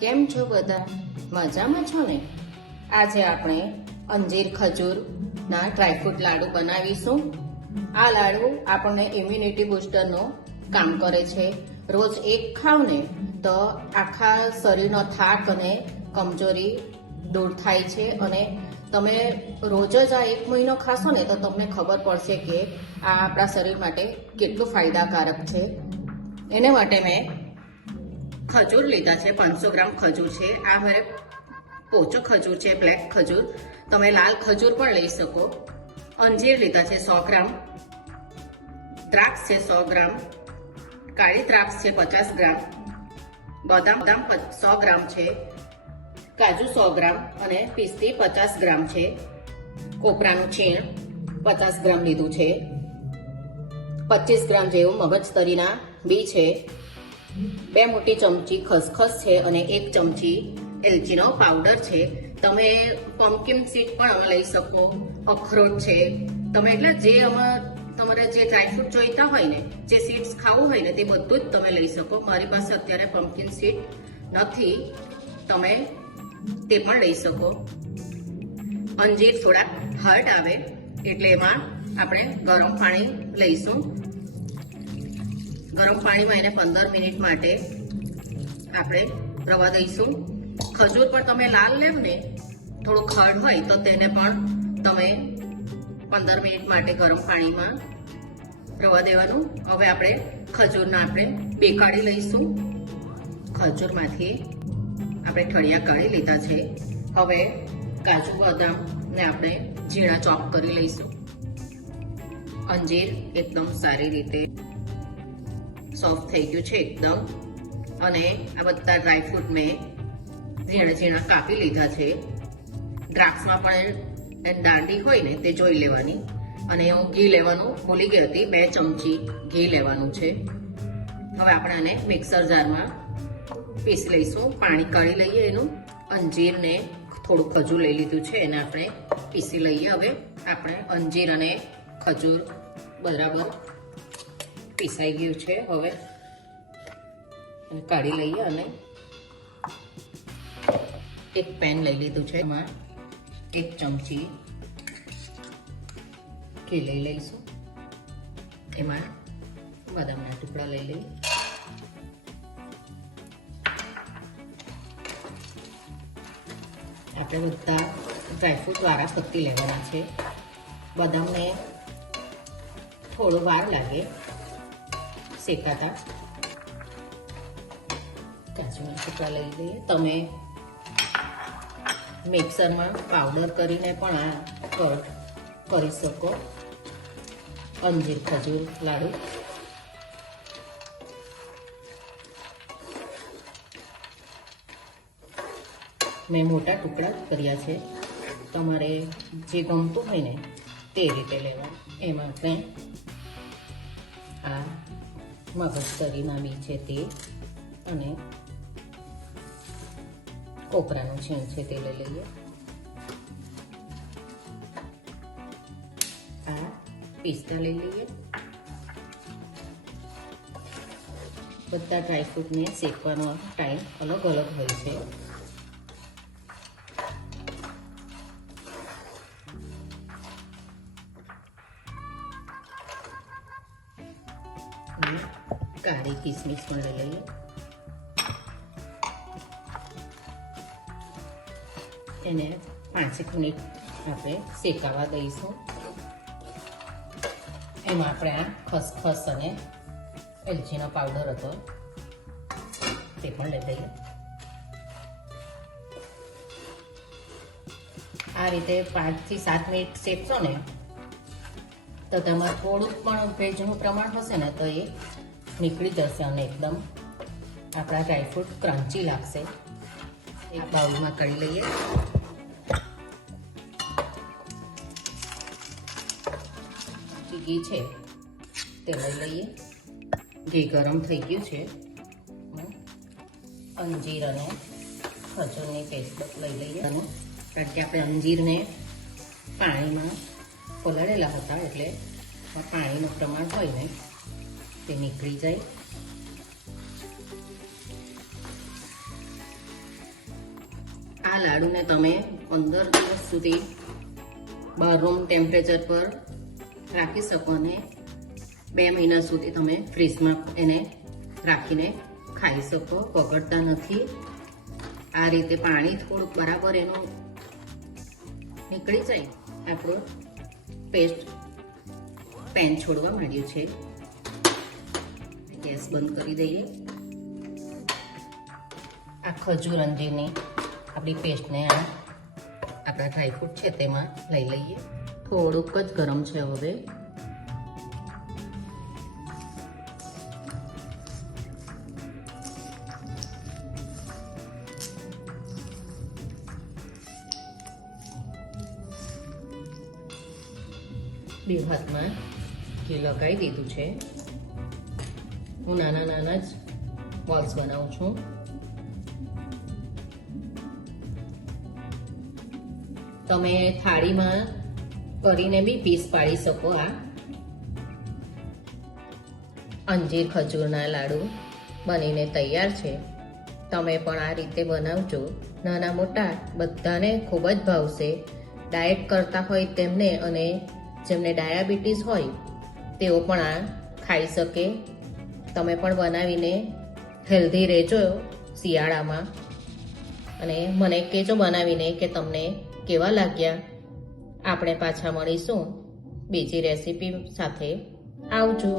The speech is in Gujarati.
કેમ છો બધા? મજામાં છો ને? આજે આપણે અંજીર ખજૂરના ડ્રાયફ્રૂટ લાડુ બનાવીશું. આ લાડુ આપણને ઇમ્યુનિટી બૂસ્ટરનો કામ કરે છે. રોજ એક ખાવ ને તો આખા શરીરનો થાક અને કમજોરી દૂર થાય છે. અને તમે રોજ જ આ 1 મહિનો ખાશો ને તો તમને ખબર પડશે કે આ આપણા શરીર માટે કેટલું ફાયદાકારક છે. એને માટે મેં ખજૂર લીધા છે. 500 ગ્રામ ખજૂર છે. આ મારે પોચો ખજૂર છે, બ્લેક ખજૂર. તમે લાલ ખજૂર પણ લઈ શકો. અંજીર લીધા છે 100 ગ્રામ. દ્રાક્ષ છે 100 ગ્રામ. કાળી દ્રાક્ષ છે 50 ગ્રામ. બદામ 100 ગ્રામ છે. કાજુ 100 ગ્રામ અને પિસ્તી 50 ગ્રામ છે. કોપરાનું છીણ 50 ગ્રામ લીધું છે. 25 ગ્રામ જેવું મગજતરીના બી છે. 2 મોટી ચમચી ખસખસ છે અને 1 ચમચી એલચીનો પાવડર છે. તમે પમ્પકિન સીડ પણ લઈ શકો. અખરોટ છે. તમે એટલે જે તમારે જે ડ્રાયફ્રૂટ જોઈતા હોય ને, જે સીડ્સ ખાવું હોય ને, તે બધું જ તમે લઈ શકો. મારી પાસે અત્યારે પમ્પકિન સીડ નથી, તમે તે પણ લઈ શકો. અંજીર થોડા હાર્ડ આવે એટલે એમાં આપણે ગરમ પાણી લઈશું. ગરમ પાણીમાં એને 15 મિનિટ માટે આપણે રવા દઈશું. ખજૂર પણ તમે લાલ લેવ ને, થોડું ખાડ હોય તો તેને પણ તમે 15 મિનિટ માટે ગરમ પાણીમાં રવા દેવાનું. હવે આપણે ખજૂરના આપણે બેકાળી લઈશું. ખજૂરમાંથી આપણે ઠળિયા કાઢી લીધા છે. હવે કાજુ બદામને આપણે ઝીણા ચોપ કરી લઈશું. અંજીર એકદમ સારી રીતે સોફ્ટ થઈ ગયું છે એકદમ. અને આ બધા ડ્રાયફ્રૂટ મેં ઝીણા ઝીણા કાપી લીધા છે. દ્રાક્ષમાં પણ દાંડી હોય ને તે જોઈ લેવાની. અને હું ઘી લેવાનું ભૂલી ગઈ હતી, 2 ચમચી ઘી લેવાનું છે. હવે આપણે આને મિક્સર જારમાં પીસી લઈશું. પાણી કાઢી લઈએ એનું. અંજીરને થોડું ખજૂર લઈ લીધું છે, એને આપણે પીસી લઈએ. હવે આપણે અંજીર અને ખજૂર બરાબર પીસાઈ ગયું છે. હવે કાઢી લઈએ અને એક પેન લઈ લીધું છે. એમાં 1 ચમચી ઘી લઈ લઈશું. એમાં બદામના ટુકડા લઈ લઈએ. આપણે બધા ડ્રાયફ્રૂટ વાળા પત્તી લેવાના છે. બદામને થોડો વાર લાગે શેકાતા. કાજુના ટુકડા લઈ લઈએ. તમે મિક્સરમાં પાવડર કરીને પણ આ કટ કરી શકો. અંજીર ખજૂર લાડુ મેં મોટા ટુકડા કર્યા છે. તમારે જે ગમતું હોય ને તે રીતે લેવા. એમાં આપણે આ મગજતરીના બી છે તે અને કોપરાનું છીણ છે તે લઈ લઈએ. આ પિસ્તા લઈ લઈએ. બધા ડ્રાયફ્રૂટને શેકવાનો ટાઈમ અલગ અલગ હોય છે. કાળી કિસમિસ પણ લઈ લઈએ. એને 5 મિનિટ આપણે શેકાવા દઈશું. એમાં આપણે આ ખસખસ અને એલચીનો પાવડર હતો તે પણ લઈ લઈએ. આ રીતે 5 થી 7 મિનિટ શેકશો ને તો તમારે થોડુંક પણ ભેજનું પ્રમાણ હશે ને તો એ નીકળી જશે અને એકદમ આપણા ડ્રાયફ્રૂટ ક્રન્ચી લાગશે. એક બાઉલમાં કરી લઈએ. ઘી છે તે લઈ લઈએ. ઘી ગરમ થઈ ગયું છે. અંજીર અને ખજૂરની પેસ્ટ લઈ લઈએ. અને કારણ કે આપણે અંજીરને પાણીમાં પલાળેલા હતા એટલે પાણીનું પ્રમાણ હોય ને તે નીકળી જાય. આ લાડુને તમે 15 દિવસ સુધી રૂમ ટેમ્પરેચર પર રાખી શકો અને 2 મહિના સુધી તમે ફ્રીજમાં એને રાખીને ખાઈ શકો. બગડતા નથી. આ રીતે પાણી થોડુંક બરાબર એનું નીકળી જાય આપણો પેસ્ટ પેન છોડવા માંડ્યું છે. ગેસ બંધ કરી દઈએ. આ ખજૂર અંજીરની આપણી પેસ્ટને આપણા ડ્રાયફ્રૂટ છે તેમાં લઈ લઈએ. થોડુંક જ ગરમ છે હવે. બે હાથમાં ઘી લગાવી દીધું છે. હું નાના નાના જ બોલ્સ બનાવું છું. તમે થાળીમાં કરીને બી પીસ પાડી શકો. આ અંજીર ખજૂરના લાડુ બનીને તૈયાર છે. તમે પણ આ રીતે બનાવજો. નાના મોટા બધાને ખૂબ જ ભાવશે. ડાયટ કરતા હોય તેમને અને જેમને ડાયાબિટીસ હોય તેઓ પણ આ ખાઈ શકે. તમે પણ બનાવીને હેલ્ધી રહેજો શિયાળામાં. અને મને કહેજો બનાવીને કે તમને કેવા લાગ્યા. આપણે પાછા મળીશું બીજી રેસીપી સાથે. આવજો.